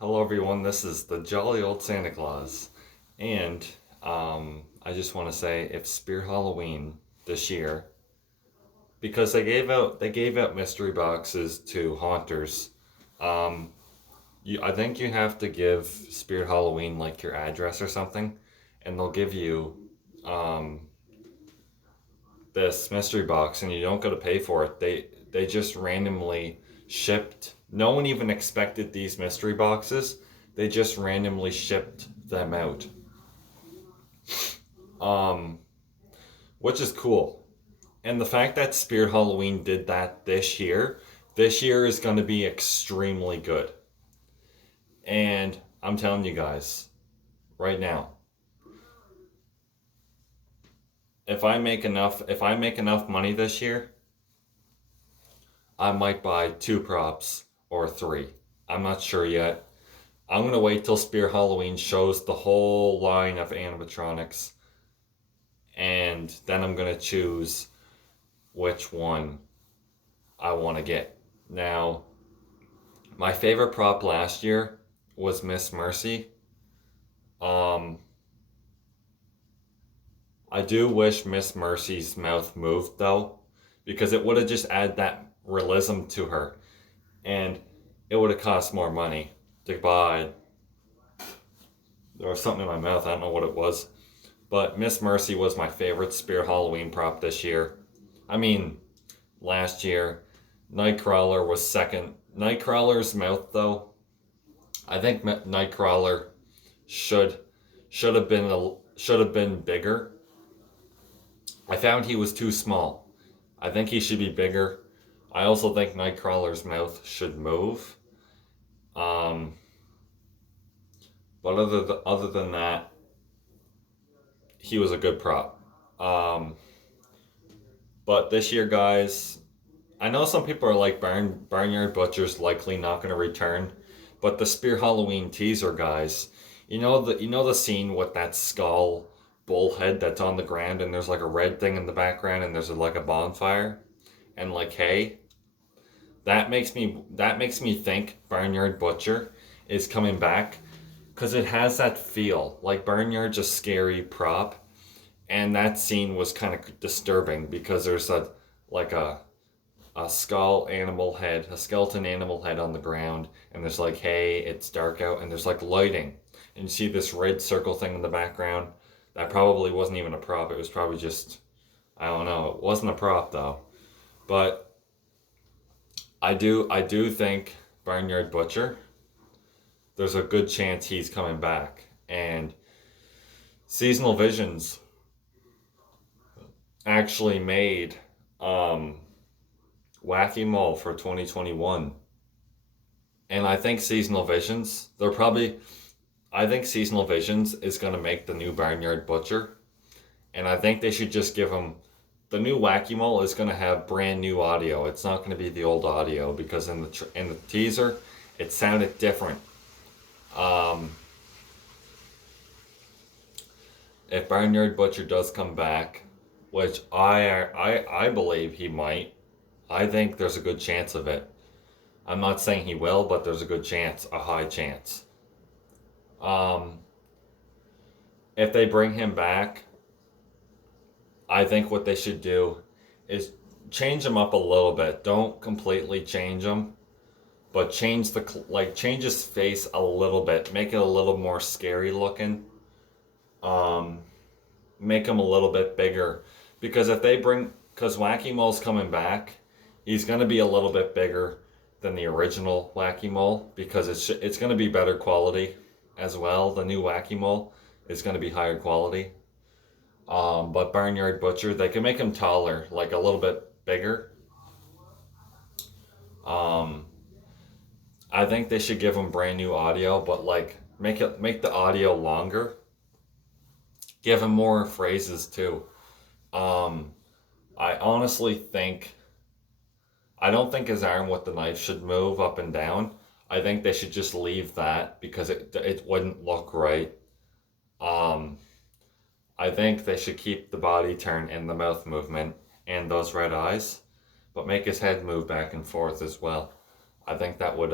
Hello everyone, this is the jolly old Santa Claus. And I just want to say it's Spear Halloween this year because they gave out mystery boxes to haunters. Um, I think you have to give Spear Halloween like your address or something, and they'll give you um, this mystery box, and you don't got to pay for it. They just randomly shipped. No one even expected these mystery boxes. They just randomly shipped them out. Um, which is cool. And the fact that Spirit Halloween did that this year is going to be extremely good. And I'm telling you guys right now, if I make enough money this year, I might buy two props or three. I'm not sure yet. I'm gonna wait till Spear Halloween shows the whole line of animatronics, and then I'm gonna choose which one I want to get. Now, my favorite prop last year was Miss Mercy. Um, I do wish Miss Mercy's mouth moved though, because it would have just added that realism to her, and it would have cost more money to buy. There was something in my mouth. I don't know what it was. But Miss Mercy was my favorite Spear Halloween prop this year. I mean, last year, Nightcrawler was second. Nightcrawler's mouth, though, I think Nightcrawler should should have been bigger. I found he was too small. I think he should be bigger. I also think Nightcrawler's mouth should move. Um, but other than that, he was a good prop. Um, but this year, guys, I know some people are like Barnyard Butcher's likely not going to return, but the Spear Halloween teaser, guys, you know the scene with that skull bullhead that's on the ground and there's like a red thing in the background and there's like a bonfire and like hay. That makes me think Barnyard Butcher is coming back because it has that feel like Barnyard's a scary prop, and that scene was kind of disturbing because there's like a skeleton animal head on the ground, and there's like, hey, it's dark out, and there's like lighting, and you see this red circle thing in the background. That probably wasn't even a prop. It was probably just, I don't know. It wasn't a prop though, but I do think Barnyard Butcher. There's a good chance he's coming back, and Seasonal Visions actually made um, Wacky Mole for 2021. And I think Seasonal Visions is going to make the new Barnyard Butcher. And I think they should just give him, the new Wacky Mole is going to have brand new audio. It's not going to be the old audio because in the teaser, it sounded different. Um, if Barnyard Butcher does come back, which I believe he might, I think there's a good chance of it. I'm not saying he will, but there's a good chance, a high chance. Um, if they bring him back, I think what they should do is change him up a little bit. Don't completely change him, but change his face a little bit. Make it a little more scary looking. Um, make him a little bit bigger, because because Wacky Mole's coming back, he's gonna be a little bit bigger than the original Wacky Mole because it's gonna be better quality as well. The new Wacky Mole is gonna be higher quality. But Barnyard Butcher, they can make him taller, like a little bit bigger. Um, I think they should give him brand new audio, but like make the audio longer. Give him more phrases too. Um, I honestly think I don't think his arm with the knife should move up and down. I think they should just leave that because it wouldn't look right. Um, I think they should keep the body turn and the mouth movement and those red eyes, but make his head move back and forth as well. I think that would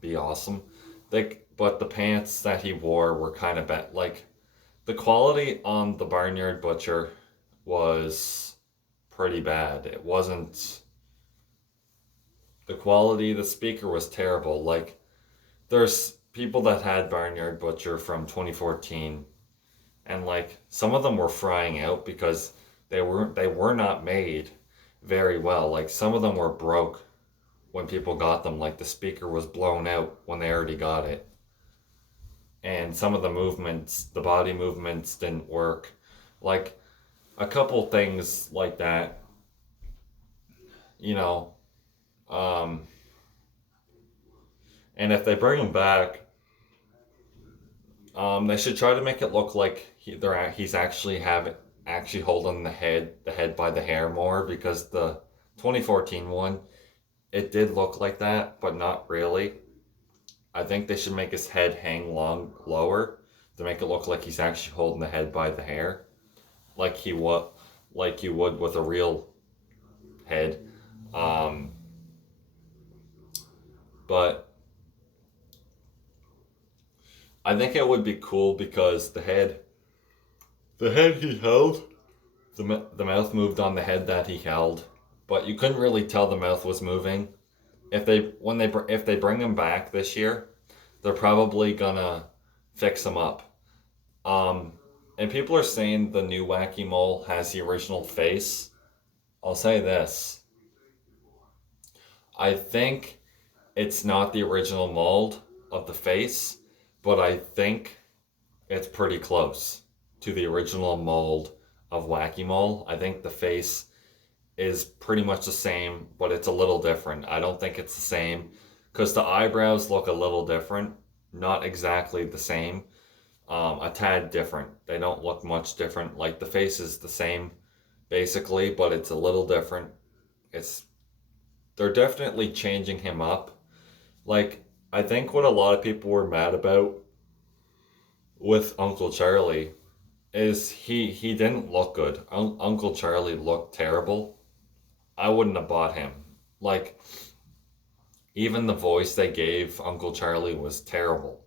be awesome. but the pants that he wore were kind of bad. Like the quality on the Barnyard Butcher was pretty bad. It wasn't the quality. The speaker was terrible. Like there's people that had Barnyard Butcher from 2014, and like some of them were frying out because they were not made very well. Like some of them were broke when people got them. Like the speaker was blown out when they already got it, and some of the movements, the body movements, didn't work. Like a couple things like that, you know. Um, and if they bring him back, they should try to make it look like he's actually holding the head by the hair more, because the 2014 one, it did look like that, but not really. I think they should make his head hang lower to make it look like he's actually holding the head by the hair, like he would, like you would with a real head. Um, but I think it would be cool because the head he held, the mouth moved on the head that he held, but you couldn't really tell the mouth was moving. If they bring him back this year, they're probably gonna fix him up. Um, and people are saying the new Wacky Mole has the original face. I'll say this: I think it's not the original mold of the face, but I think it's pretty close to the original mold of Wacky Mole. I think the face is pretty much the same, but it's a little different. I don't think it's the same because the eyebrows look a little different, not exactly the same, a tad different. They don't look much different. Like the face is the same basically, but it's a little different. It's They're definitely changing him up. Like I think what a lot of people were mad about with Uncle Charlie is he didn't look good. Uncle Charlie looked terrible. I wouldn't have bought him. Like even the voice they gave Uncle Charlie was terrible.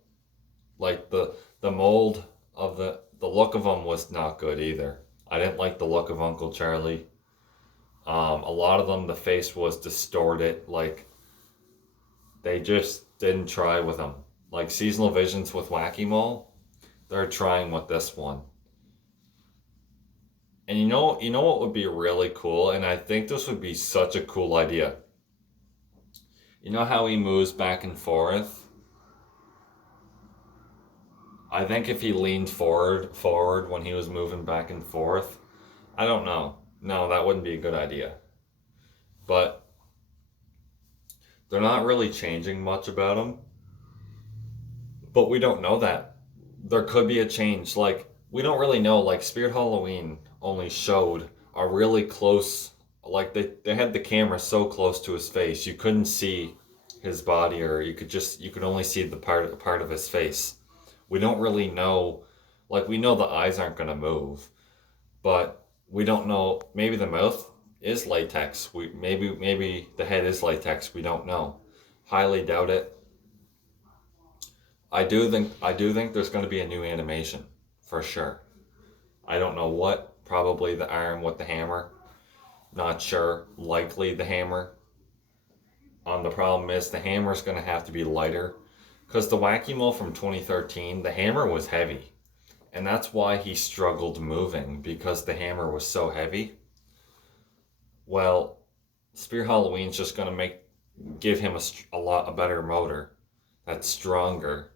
Like the mold of the look of him was not good either. I didn't like the look of Uncle Charlie. A lot of them, the face was distorted. Like they just didn't try with him. Like Seasonal Visions with Wacky Mole, they're trying with this one. And you know what would be really cool, and I think this would be such a cool idea. You know how he moves back and forth? I think if he leaned forward when he was moving back and forth, I don't know. No, that wouldn't be a good idea. But they're not really changing much about him. But we don't know that. There could be a change. Like we don't really know. Like Spirit Halloween only showed a really close, like they had the camera so close to his face you couldn't see his body, or you could only see the part of his face. We don't really know. Like we know the eyes aren't going to move, but we don't know. Maybe the mouth is latex. Maybe the head is latex. We don't know. Highly doubt it. I do think there's going to be a new animation for sure. I don't know what. Probably the arm with the hammer. Not sure. Likely the hammer. The problem is the hammer is going to have to be lighter, because the Wacky Mole from 2013, the hammer was heavy, and that's why he struggled moving, because the hammer was so heavy. Well, Spear Halloween's just going to give him a better motor that's stronger,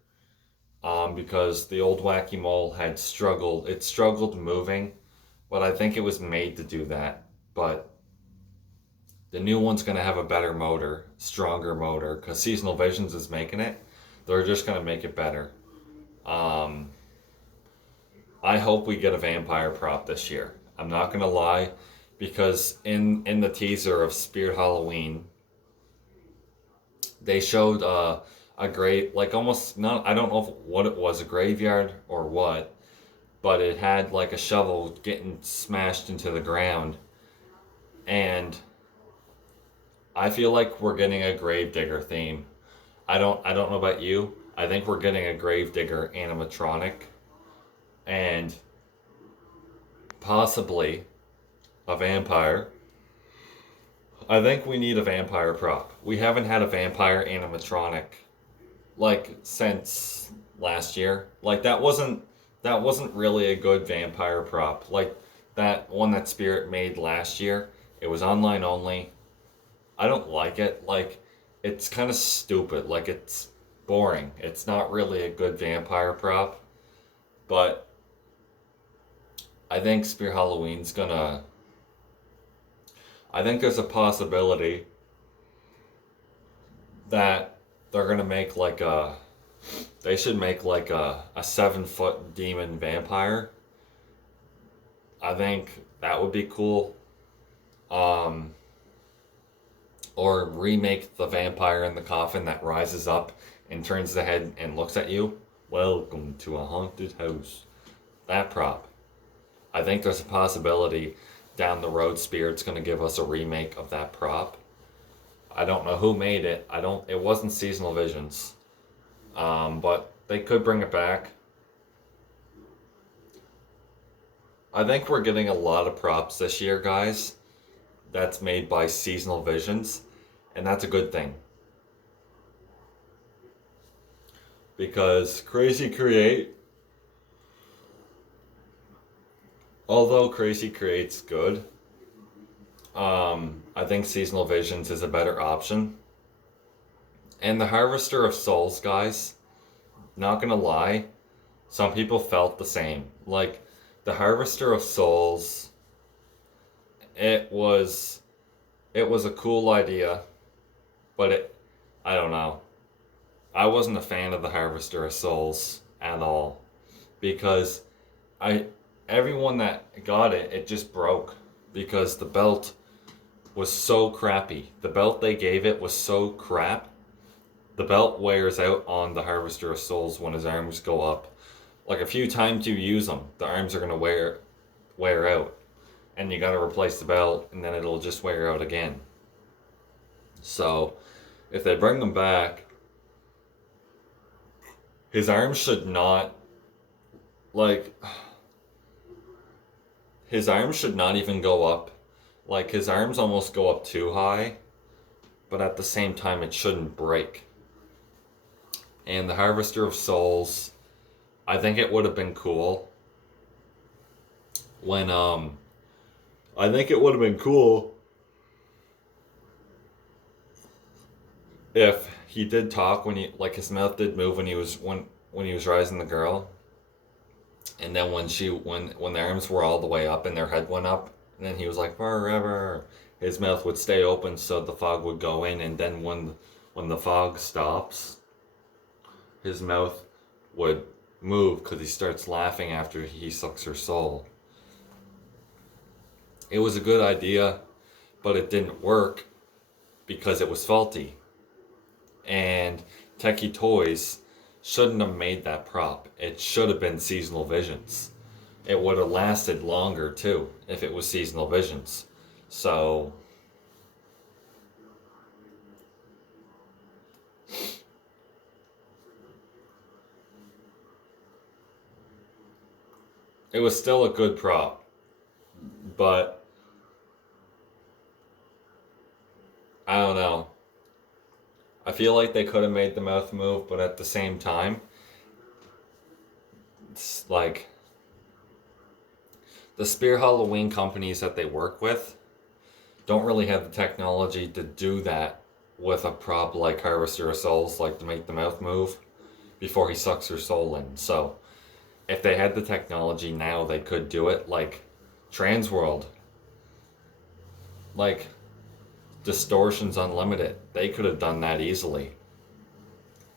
because the old Wacky Mole it struggled moving, but I think it was made to do that. But the new one's going to have a better motor, stronger motor, because Seasonal Visions is making it. They're just going to make it better. Um, I hope we get a vampire prop this year. I'm not going to lie, because in the teaser of Spirit Halloween, they showed a grave, like almost not. I don't know what it was, a graveyard or what, but it had like a shovel getting smashed into the ground, and I feel like we're getting a gravedigger theme. I don't know about you. I think we're getting a Gravedigger animatronic and possibly a vampire. I think we need a vampire prop. We haven't had a vampire animatronic like since last year. Like that wasn't really a good vampire prop. Like that one that Spirit made last year. It was online only. I don't like it. Like it's kind of stupid. Like it's boring. It's not really a good vampire prop. But I think Spear Halloween's gonna. I think there's a possibility that they're gonna make like a. They should make like a 7 foot demon vampire. I think that would be cool. Um, or remake the vampire in the coffin that rises up and turns the head and looks at you. Welcome to a haunted house. That prop. I think there's a possibility down the road Spirit's gonna give us a remake of that prop. I don't know who made it. It wasn't Seasonal Visions. But they could bring it back. I think we're getting a lot of props this year, guys. That's made by Seasonal Visions, and that's a good thing. Because Crazy Create, although Crazy Create's good, I think Seasonal Visions is a better option. And the Harvester of Souls, guys, not gonna lie, some people felt the same. Like, the Harvester of Souls, it was a cool idea, but I don't know. I wasn't a fan of the Harvester of Souls at all because I everyone that got it, it just broke because the belt was so crappy. The belt they gave it was so crap. The belt wears out on the Harvester of Souls when his arms go up. Like a few times you use them, the arms are gonna wear out, and you gotta replace the belt, and then it'll just wear out again. So, if they bring them back, his arms should not like his arms should not even go up. Like his arms almost go up too high, but at the same time it shouldn't break. And the Harvester of Souls, I think it would have been cool when I think it would have been cool if he did talk when he like his mouth did move when he was rising the girl. And then when the arms were all the way up and their head went up, and then he was like forever, his mouth would stay open so the fog would go in, and then when the fog stops, his mouth would move because he starts laughing after he sucks her soul. It was a good idea, but it didn't work because it was faulty. And Techie Toys shouldn't have made that prop. It should have been Seasonal Visions. It would have lasted longer too if it was Seasonal Visions. So it was still a good prop, but I don't know. I feel like they could have made the mouth move, but at the same time, it's like the Spear Halloween companies that they work with don't really have the technology to do that with a prop like Harvester of Souls, like to make the mouth move before he sucks her soul in. So if they had the technology now, they could do it. Like Transworld, like Distortions Unlimited, they could have done that easily.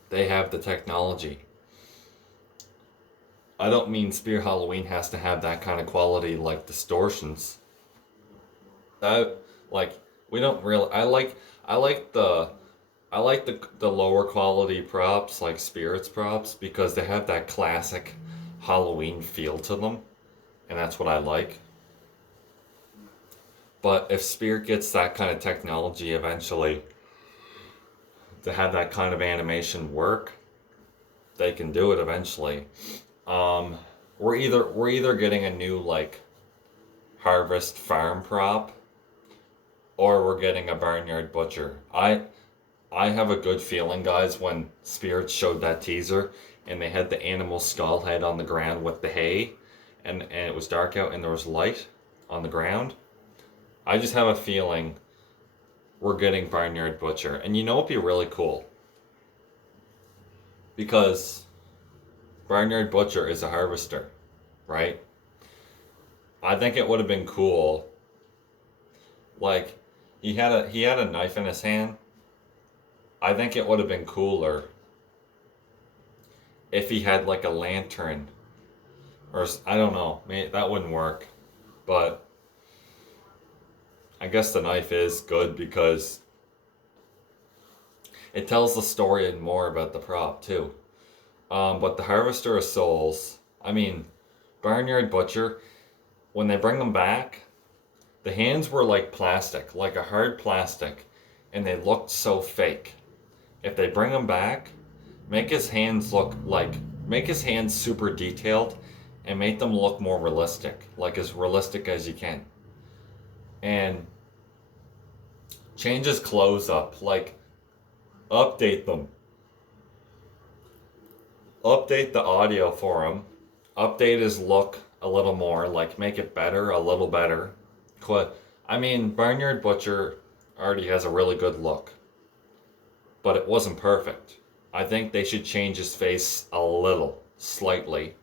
They have the technology. I don't mean Spear Halloween has to have that kind of quality like Distortions. That like we don't really. I like the lower quality props like Spirits props because they have that classic Halloween feel to them, and that's what I like. But if Spirit gets that kind of technology eventually to have that kind of animation work, they can do it eventually. Um, we're either getting a new like harvest farm prop, or we're getting a barnyard butcher. I have a good feeling, guys, when Spirits showed that teaser and they had the animal skull head on the ground with the hay, and it was dark out and there was light on the ground. I just have a feeling we're getting Barnyard Butcher. And you know what'd be really cool? Because Barnyard Butcher is a harvester, right? I think it would have been cool. Like, he had a knife in his hand. I think it would have been cooler if he had like a lantern, or I don't know, maybe that wouldn't work. But I guess the knife is good because it tells the story and more about the prop too. But the Harvester of Souls, I mean, Barnyard Butcher, when they bring them back, the hands were like plastic, like a hard plastic, and they looked so fake. If they bring him back, make his hands make his hands super detailed and make them look more realistic, like as realistic as you can. And change his clothes up, like update them. Update the audio for him. Update his look a little more, like make it better, a little better. I mean, Barnyard Butcher already has a really good look, but it wasn't perfect. I think they should change his face a little, slightly.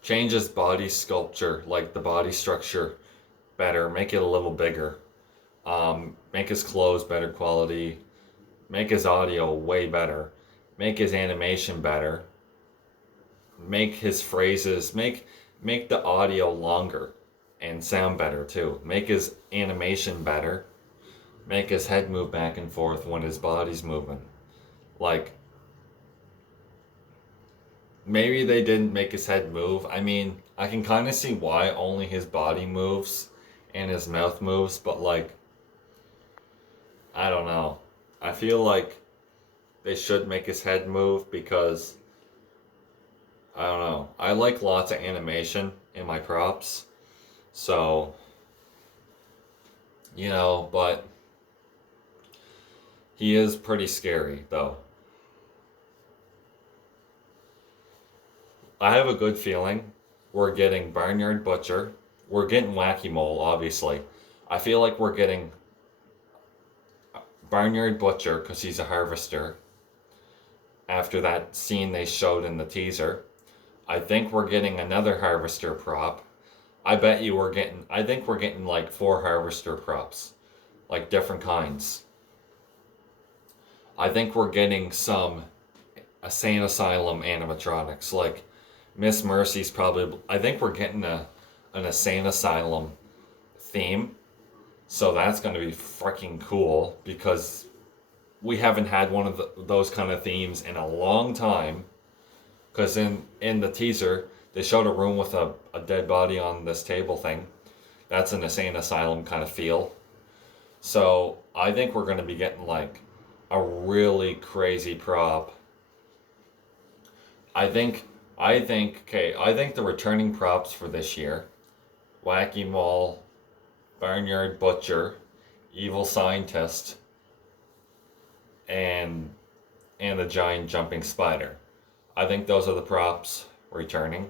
Change his body sculpture, like the body structure, better. Make it a little bigger. Make his clothes better quality. Make his audio way better. Make his animation better. Make his phrases, make the audio longer and sound better too. Make his animation better. Make his head move back and forth when his body's moving. Like, maybe they didn't make his head move. I mean, I can kind of see why only his body moves and his mouth moves, but like, I don't know. I feel like they should make his head move because, I don't know. I like lots of animation in my props. So, but he is pretty scary though. I have a good feeling we're getting Barnyard Butcher. We're getting Wacky Mole, obviously. I feel like we're getting Barnyard Butcher because he's a harvester. After that scene they showed in the teaser, I think we're getting another harvester prop. I think we're getting like 4 harvester props, like different kinds. I think we're getting some Insane Asylum animatronics, like Miss Mercy's probably. I think we're getting an Insane Asylum theme, so that's going to be freaking cool because we haven't had one of those kind of themes in a long time. Because in the teaser, they showed a room with a dead body on this table thing. That's an Insane Asylum kind of feel. So I think we're going to be getting like a really crazy prop. I think the returning props for this year: Wacky Mole, Barnyard Butcher, Evil Scientist, and the giant jumping spider. I think those are the props returning.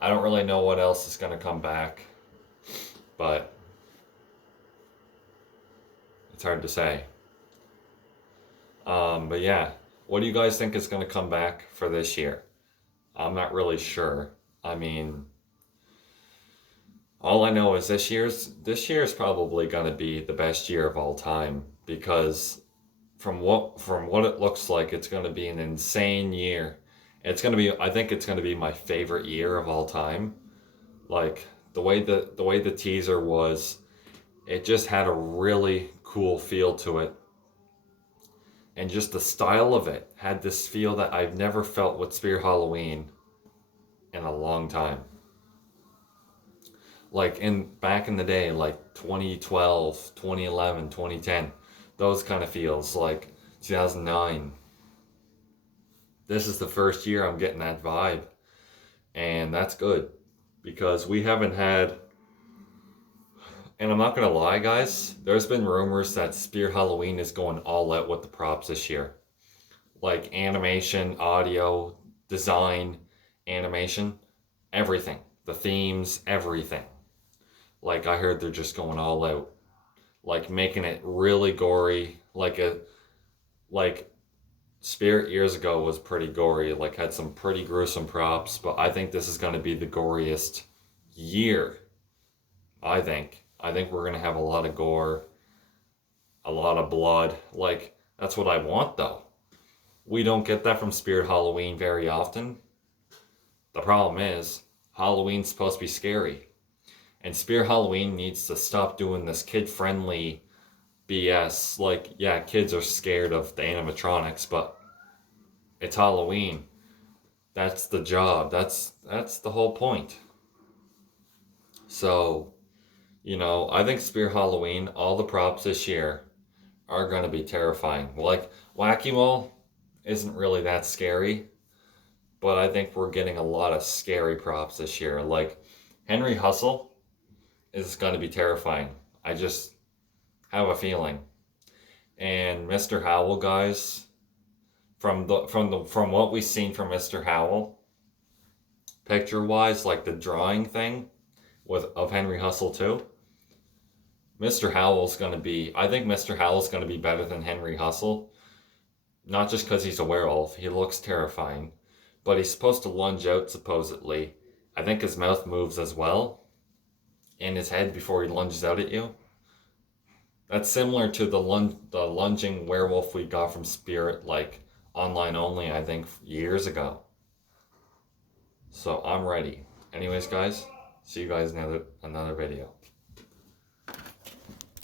I don't really know what else is going to come back, but it's hard to say. But yeah, what do you guys think is going to come back for this year? I'm not really sure. I mean, all I know is this year's probably going to be the best year of all time because from what it looks like, it's going to be an insane year. I think it's going to be my favorite year of all time. Like the way the teaser was, it just had a really cool feel to it. And just the style of it had this feel that I've never felt with Spirit Halloween in a long time. Like back in the day, like 2012, 2011, 2010, those kind of feels, like 2009. This is the first year I'm getting that vibe. And that's good. Because we haven't had, and I'm not gonna lie, guys, there's been rumors that Spirit Halloween is going all out with the props this year. Like animation, audio, design, animation, everything. The themes, everything. Like I heard they're just going all out. Like making it really gory. Like Spirit years ago was pretty gory, like had some pretty gruesome props, but I think this is gonna be the goriest year. I think. I think we're gonna have a lot of gore, a lot of blood. Like, that's what I want though. We don't get that from Spirit Halloween very often. The problem is, Halloween's supposed to be scary. And Spirit Halloween needs to stop doing this kid friendly BS. Like, yeah, kids are scared of the animatronics, but it's Halloween. That's the job. That's the whole point. So, I think Spirit Halloween, all the props this year are going to be terrifying. Like, Wacky Mole isn't really that scary, but I think we're getting a lot of scary props this year. Like, Henry Hustle is going to be terrifying. I just have a feeling. And Mr. Howell, guys, from what we've seen from Mr. Howell, picture wise, like the drawing thing of Henry Hustle too. Mr. Howell's gonna be. I think Mr. Howell's gonna be better than Henry Hustle. Not just because he's a werewolf. He looks terrifying, but he's supposed to lunge out supposedly. I think his mouth moves as well, in his head before he lunges out at you. That's similar to the lunging werewolf we got from Spirit, like online only. I think years ago. So I'm ready. Anyways, guys, see you guys in another video.